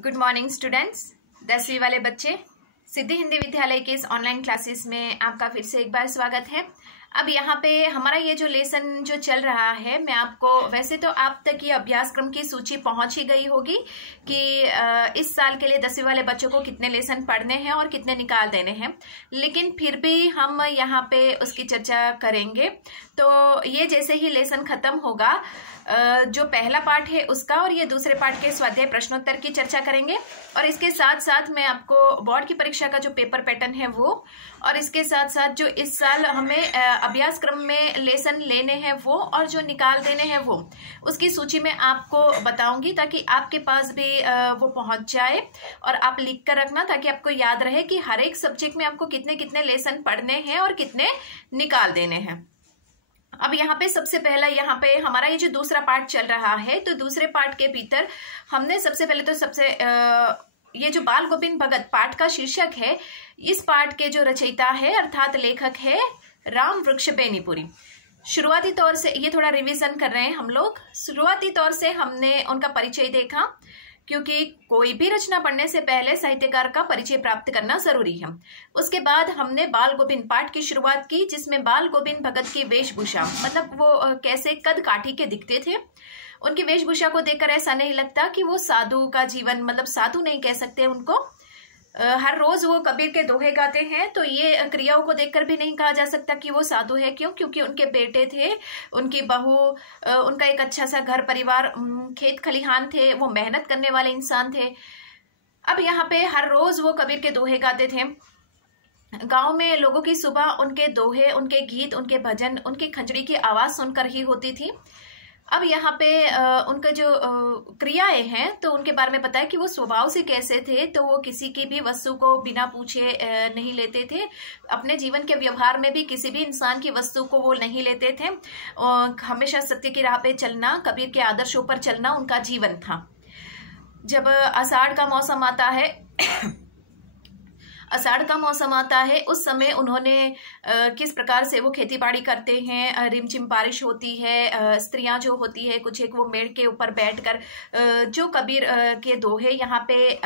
Good morning students. 10वीं वाले बच्चे, सिद्धि हिंदी विद्यालय के इस ऑनलाइन क्लासेस में आपका फिर से एक बार स्वागत है। अब यहाँ पे हमारा ये जो लेसन जो चल रहा है, मैं आपको वैसे तो आप तक ये अभ्यासक्रम की सूची पहुंच ही गई होगी कि इस साल के लिए 10वीं वाले बच्चों को कितने लेसन पढ़ने हैं और कितने निकाल देने हैं, लेकिन फिर भी हम यहाँ पे उसकी चर्चा करेंगे। तो ये जैसे ही लेसन खत्म होगा, जो पहला पार्ट है उसका और ये दूसरे पार्ट के स्वाध्याय प्रश्नोत्तर की चर्चा करेंगे, और इसके साथ साथ मैं आपको बोर्ड की परीक्षा का जो पेपर पैटर्न है वो, और इसके साथ साथ जो इस साल हमें अभ्यासक्रम में लेसन लेने हैं वो और जो निकाल देने हैं वो, उसकी सूची में आपको बताऊंगी ताकि आपके पास भी वो पहुंच जाए और आप लिख कर रखना, ताकि आपको याद रहे कि हर एक सब्जेक्ट में आपको कितने कितने लेसन पढ़ने हैं और कितने निकाल देने हैं। अब यहाँ पे सबसे पहला, यहाँ पे हमारा ये जो दूसरा पार्ट चल रहा है, तो दूसरे पार्ट के भीतर हमने सबसे पहले तो ये जो बाल गोविंद भगत पाठ का शीर्षक है, इस पाठ के जो रचयिता है अर्थात लेखक है राम वृक्ष बेनीपुरी। शुरुआती तौर से ये थोड़ा रिवीजन कर रहे हैं हम लोग। शुरुआती तौर से हमने उनका परिचय देखा, क्योंकि कोई भी रचना पढ़ने से पहले साहित्यकार का परिचय प्राप्त करना जरूरी है। उसके बाद हमने बाल गोविंद पाठ की शुरुआत की, जिसमें बाल गोविंद भगत की वेशभूषा, मतलब वो कैसे कद काठी के दिखते थे, उनकी वेशभूषा को देखकर ऐसा नहीं लगता कि वो साधु का जीवन, मतलब साधु नहीं कह सकते उनको। हर रोज वो कबीर के दोहे गाते हैं, तो ये क्रियाओं को देखकर भी नहीं कहा जा सकता कि वो साधु है। क्यों? क्योंकि उनके बेटे थे, उनकी बहू, उनका एक अच्छा सा घर परिवार, खेत खलिहान थे, वो मेहनत करने वाले इंसान थे। अब यहाँ पे हर रोज वो कबीर के दोहे गाते थे। गांव में लोगों की सुबह उनके दोहे, उनके गीत, उनके भजन, उनकी खंजड़ी की आवाज सुनकर ही होती थी। अब यहाँ पे उनका जो क्रियाएं हैं, तो उनके बारे में पता है कि वो स्वभाव से कैसे थे। तो वो किसी की भी वस्तु को बिना पूछे नहीं लेते थे। अपने जीवन के व्यवहार में भी किसी भी इंसान की वस्तु को वो नहीं लेते थे। हमेशा सत्य की राह पे चलना, कबीर के आदर्शों पर चलना उनका जीवन था। जब आषाढ़ का मौसम आता है आषाढ़ का मौसम आता है, उस समय उन्होंने किस प्रकार से वो खेती बाड़ी करते हैं। रिमझिम बारिश होती है, स्त्रियां जो होती है कुछ एक, वो मेड़ के ऊपर बैठकर जो कबीर के दोहे यहाँ पे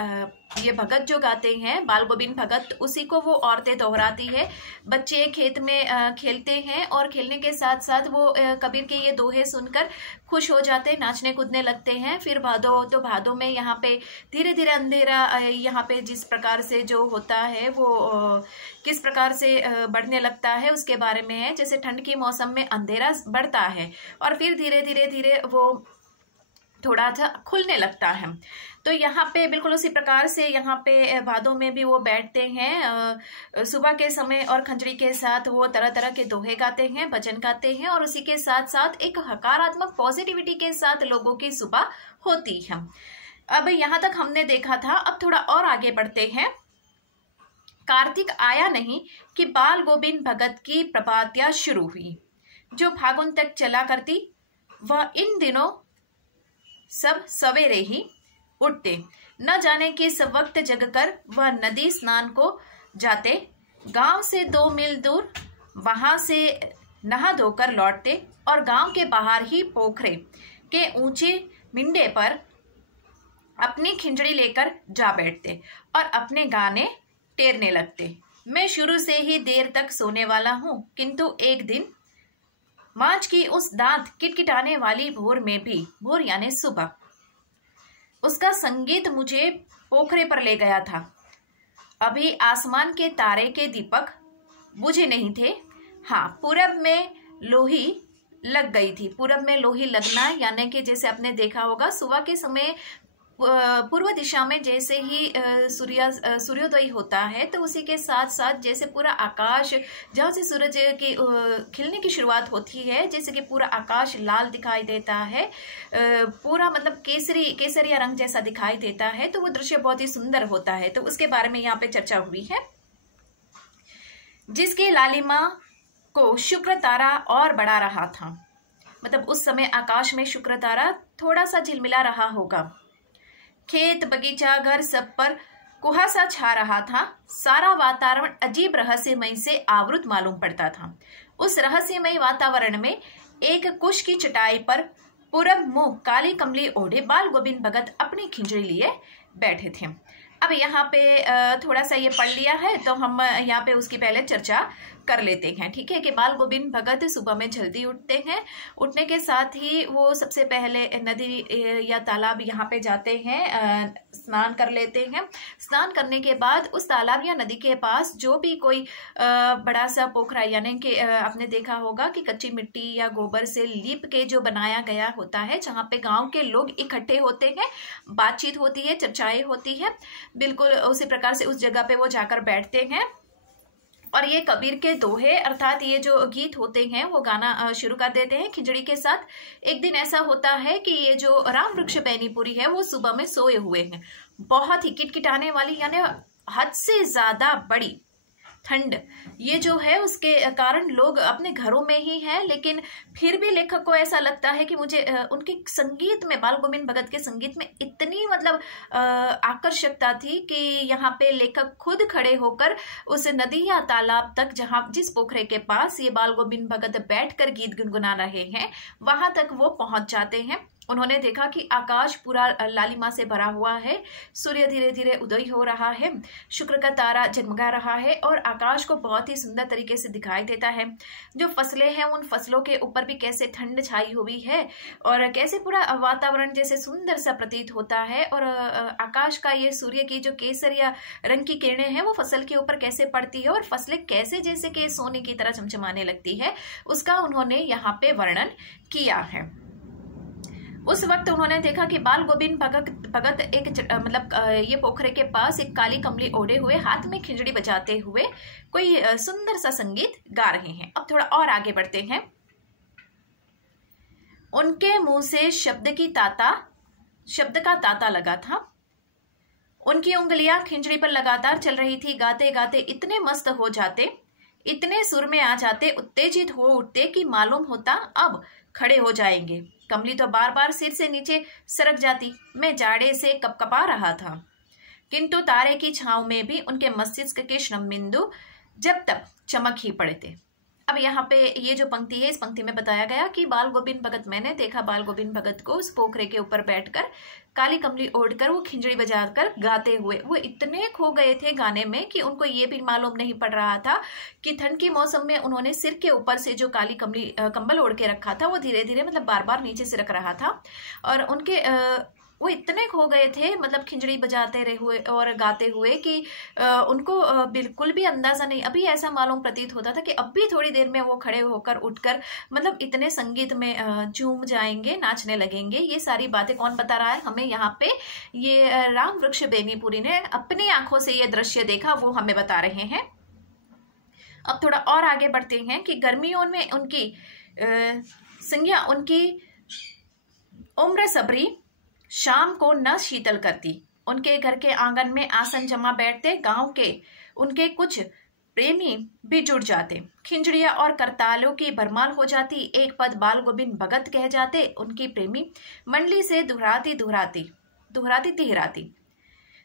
ये भगत जो गाते हैं, बाल गोविंद भगत, उसी को वो औरतें दोहराती है। बच्चे खेत में खेलते हैं और खेलने के साथ साथ वो कबीर के ये दोहे सुनकर खुश हो जाते, नाचने कूदने लगते हैं। फिर भादो, तो भादो में यहाँ पे धीरे धीरे अंधेरा यहाँ पे जिस प्रकार से जो होता है वो किस प्रकार से बढ़ने लगता है उसके बारे में है। जैसे ठंड के मौसम में अंधेरा बढ़ता है और फिर धीरे धीरे धीरे वो थोड़ा सा खुलने लगता है। तो यहाँ पे बिल्कुल उसी प्रकार से यहाँ पे भादों में भी वो बैठते हैं सुबह के समय और खंजड़ी के साथ वो तरह तरह के दोहे गाते हैं, भजन गाते हैं, और उसी के साथ साथ एक हकारात्मक पॉजिटिविटी के साथ लोगों की सुबह होती है। अब यहाँ तक हमने देखा था। अब थोड़ा और आगे बढ़ते हैं। कार्तिक आया नहीं कि बाल गोविंद भगत की प्रभातियां शुरू हुई, जो फागुन तक चला करती। वह इन दिनों सब सवेरे ही उठते, न जाने किस वक्त जगकर वह नदी स्नान को जाते। गांव से 2 मील दूर वहां से नहा धोकर लौटते और गांव के बाहर ही पोखरे के ऊंचे मिंडे पर अपनी खिंजड़ी लेकर जा बैठते और अपने गाने टेरने लगते। मैं शुरू से ही देर तक सोने वाला हूं, किंतु एक दिन मार्च की उस दांत किटकिटाने वाली भोर में भी, भोर यानी सुबह, उसका संगीत मुझे पोखरे पर ले गया था। अभी आसमान के तारे के दीपक बुझे नहीं थे। हाँ, पूरब में लोही लग गई थी। पूरब में लोही लगना यानी कि जैसे आपने देखा होगा, सुबह के समय पूर्व दिशा में जैसे ही सूर्योदय होता है, तो उसी के साथ साथ जैसे पूरा आकाश, जहाँ से सूरज की खिलने की शुरुआत होती है, जैसे कि पूरा आकाश लाल दिखाई देता है, पूरा मतलब केसरिया रंग जैसा दिखाई देता है, तो वो दृश्य बहुत ही सुंदर होता है। तो उसके बारे में यहाँ पे चर्चा हुई है। जिसके लालिमा को शुक्र तारा और बढ़ा रहा था, मतलब उस समय आकाश में शुक्र तारा थोड़ा सा झिलमिला रहा होगा। खेत, बगीचा, घर, सब पर कुहासा छा रहा था। सारा वातावरण अजीब रहस्यमय से आवृत मालूम पड़ता था। उस रहस्यमय वातावरण में एक कुश की चटाई पर पूरब मुंह काली कमली ओढ़े बाल गोविंद भगत अपनी खिंजड़ी लिए बैठे थे। अब यहाँ पे थोड़ा सा ये पढ़ लिया है तो हम यहाँ पे उसकी पहले चर्चा कर लेते हैं। ठीक है कि बाल गोविंद भगत सुबह में जल्दी उठते हैं। उठने के साथ ही वो सबसे पहले नदी या तालाब यहाँ पे जाते हैं, स्नान कर लेते हैं। स्नान करने के बाद उस तालाब या नदी के पास जो भी कोई बड़ा सा पोखरा, यानी कि आपने देखा होगा कि कच्ची मिट्टी या गोबर से लीप के जो बनाया गया होता है, जहाँ पे गांव के लोग इकट्ठे होते हैं, बातचीत होती है, चर्चाएं होती है, बिल्कुल उसी प्रकार से उस जगह पे वो जाकर बैठते हैं और ये कबीर के दोहे अर्थात ये जो गीत होते हैं वो गाना शुरू कर देते हैं खिचड़ी के साथ। एक दिन ऐसा होता है कि ये जो राम वृक्ष बेनीपुरी है वो सुबह में सोए हुए हैं। बहुत ही किटकिटाने वाली यानी हद से ज्यादा बड़ी ठंड ये जो है उसके कारण लोग अपने घरों में ही हैं, लेकिन फिर भी लेखक को ऐसा लगता है कि मुझे उनके संगीत में, बाल गोविंद भगत के संगीत में इतनी मतलब आकर्षकता थी कि यहाँ पे लेखक खुद खड़े होकर उस नदी या तालाब तक, जहाँ जिस पोखरे के पास ये बाल गोविंद भगत बैठकर गीत गुनगुना रहे हैं, वहां तक वो पहुंच जाते हैं। उन्होंने देखा कि आकाश पूरा लालिमा से भरा हुआ है, सूर्य धीरे धीरे उदय हो रहा है, शुक्र का तारा जगमगा रहा है और आकाश को बहुत ही सुंदर तरीके से दिखाई देता है। जो फसलें हैं उन फसलों के ऊपर भी कैसे ठंड छाई हुई है और कैसे पूरा वातावरण जैसे सुंदर सा प्रतीत होता है और आकाश का ये सूर्य की जो केसरिया रंग की किरणें हैं वो फसल के ऊपर कैसे पड़ती है और फसलें कैसे जैसे कि सोने की तरह चमचमाने लगती है, उसका उन्होंने यहाँ पे वर्णन किया है। उस वक्त उन्होंने देखा कि बाल गोविंद भगत एक मतलब ये पोखरे के पास एक काली कमली ओढ़े हुए, हाथ में खिंजड़ी बजाते हुए कोई सुंदर सा संगीत गा रहे हैं। अब थोड़ा और आगे बढ़ते हैं। उनके मुंह से शब्द का तांता लगा था। उनकी उंगलियां खिंजड़ी पर लगातार चल रही थी। गाते गाते इतने मस्त हो जाते, इतने सुर में आ जाते, उत्तेजित हो उठते कि मालूम होता अब खड़े हो जाएंगे। कमली तो बार बार सिर से नीचे सरक जाती। मैं जाड़े से कपकपा रहा था, किंतु तारे की छांव में भी उनके मस्तिष्क के श्रम बिंदु जब तक चमक ही पड़ते। अब यहाँ पे ये जो पंक्ति है, इस पंक्ति में बताया गया कि बाल गोविंद भगत, मैंने देखा बाल गोविंद भगत को उस पोखरे के ऊपर बैठकर काली कमली ओढ़कर वो खिंजड़ी बजाकर गाते हुए। वो इतने खो गए थे गाने में कि उनको ये भी मालूम नहीं पड़ रहा था कि ठंड के मौसम में उन्होंने सिर के ऊपर से जो काली कमली कंबल ओढ़ के रखा था वो धीरे धीरे मतलब बार बार नीचे सिरक रहा था और उनके वो इतने खो गए थे मतलब खिंजड़ी बजाते रहे हुए और गाते हुए कि उनको बिल्कुल भी अंदाजा नहीं। अभी ऐसा मालूम प्रतीत होता था कि अब भी थोड़ी देर में वो खड़े होकर उठकर मतलब इतने संगीत में झूम जाएंगे, नाचने लगेंगे। ये सारी बातें कौन बता रहा है हमें? यहाँ पे ये राम वृक्ष बेनीपुरी ने अपनी आंखों से ये दृश्य देखा, वो हमें बता रहे हैं। अब थोड़ा और आगे बढ़ते हैं कि गर्मियों में उनकी संज्ञा, उनकी उम्र सबरी शाम को न शीतल करती। उनके घर के आंगन में आसन जमा बैठते। गांव के उनके कुछ प्रेमी भी जुड़ जाते। खिंजड़िया और करतालों की भरमार हो जाती। एक पद बाल गोविंद भगत कह जाते। उनकी प्रेमी मंडली से दुहराती तिहराती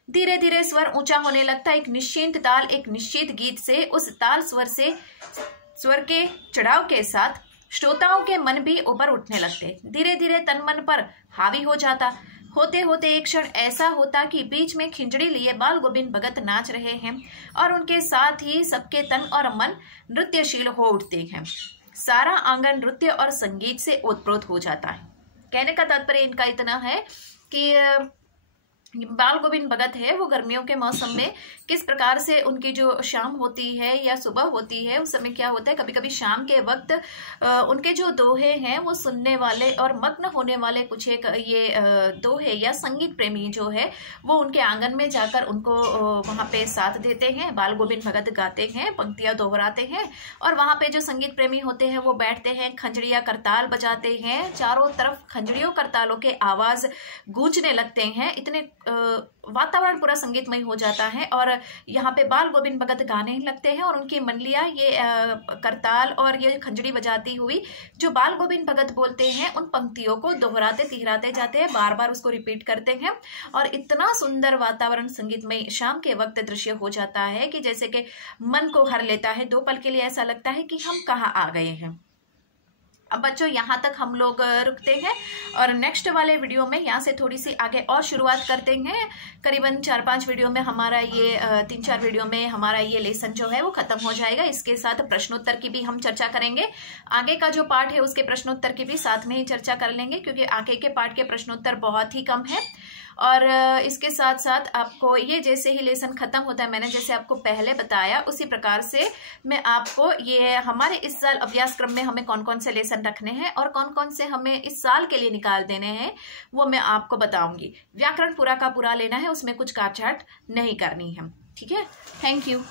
धीरे धीरे स्वर ऊंचा होने लगता। एक निश्चिंत ताल, एक निश्चित गीत से, उस ताल स्वर के चढ़ाव के साथ श्रोताओं के मन भी ऊपर उठने लगते। धीरे धीरे तन मन पर हावी हो जाता। होते होते एक क्षण ऐसा होता कि बीच में खिंजड़ी लिए बाल गोविंद भगत नाच रहे हैं और उनके साथ ही सबके तन और मन नृत्यशील हो उठते हैं। सारा आंगन नृत्य और संगीत से ओतप्रोत हो जाता है। कहने का तात्पर्य इनका इतना है कि बाल गोविंद भगत है वो गर्मियों के मौसम में किस प्रकार से उनकी जो शाम होती है या सुबह होती है उस समय क्या होता है, कभी कभी शाम के वक्त उनके जो दोहे हैं वो सुनने वाले और मग्न होने वाले कुछ एक ये दोहे या संगीत प्रेमी जो है वो उनके आंगन में जाकर उनको वहाँ पे साथ देते हैं। बाल गोविंद भगत गाते हैं, पंक्तियां दोहराते हैं और वहाँ पे जो संगीत प्रेमी होते हैं वो बैठते हैं, खंजड़िया करताल बजाते हैं। चारों तरफ खंजड़ियों करतालों के आवाज गूंजने लगते हैं। इतने वातावरण पूरा संगीतमय हो जाता है और यहाँ पे बाल गोविंद भगत गाने लगते हैं और उनकी मंडलियां ये करताल और ये खंजड़ी बजाती हुई जो बाल गोविंद भगत बोलते हैं उन पंक्तियों को दोहराते तिहराते जाते हैं, बार बार उसको रिपीट करते हैं और इतना सुंदर वातावरण संगीतमय शाम के वक्त दृश्य हो जाता है कि जैसे कि मन को हर लेता है। 2 पल के लिए ऐसा लगता है कि हम कहाँ आ गए हैं। अब बच्चों यहाँ तक हम लोग रुकते हैं और नेक्स्ट वाले वीडियो में यहाँ से थोड़ी सी आगे और शुरुआत करते हैं। करीबन 4-5 वीडियो में हमारा ये 3-4 वीडियो में हमारा ये लेसन जो है वो खत्म हो जाएगा। इसके साथ प्रश्नोत्तर की भी हम चर्चा करेंगे। आगे का जो पार्ट है उसके प्रश्नोत्तर की भी साथ में ही चर्चा कर लेंगे, क्योंकि आगे के पार्ट के प्रश्नोत्तर बहुत ही कम है। और इसके साथ साथ आपको ये जैसे ही लेसन खत्म होता है, मैंने जैसे आपको पहले बताया उसी प्रकार से मैं आपको ये हमारे इस साल अभ्यासक्रम में हमें कौन कौन से लेसन रखने हैं और कौन कौन से हमें इस साल के लिए निकाल देने हैं वो मैं आपको बताऊंगी। व्याकरण पूरा का पूरा लेना है, उसमें कुछ काट छाट नहीं करनी है। ठीक है, थैंक यू।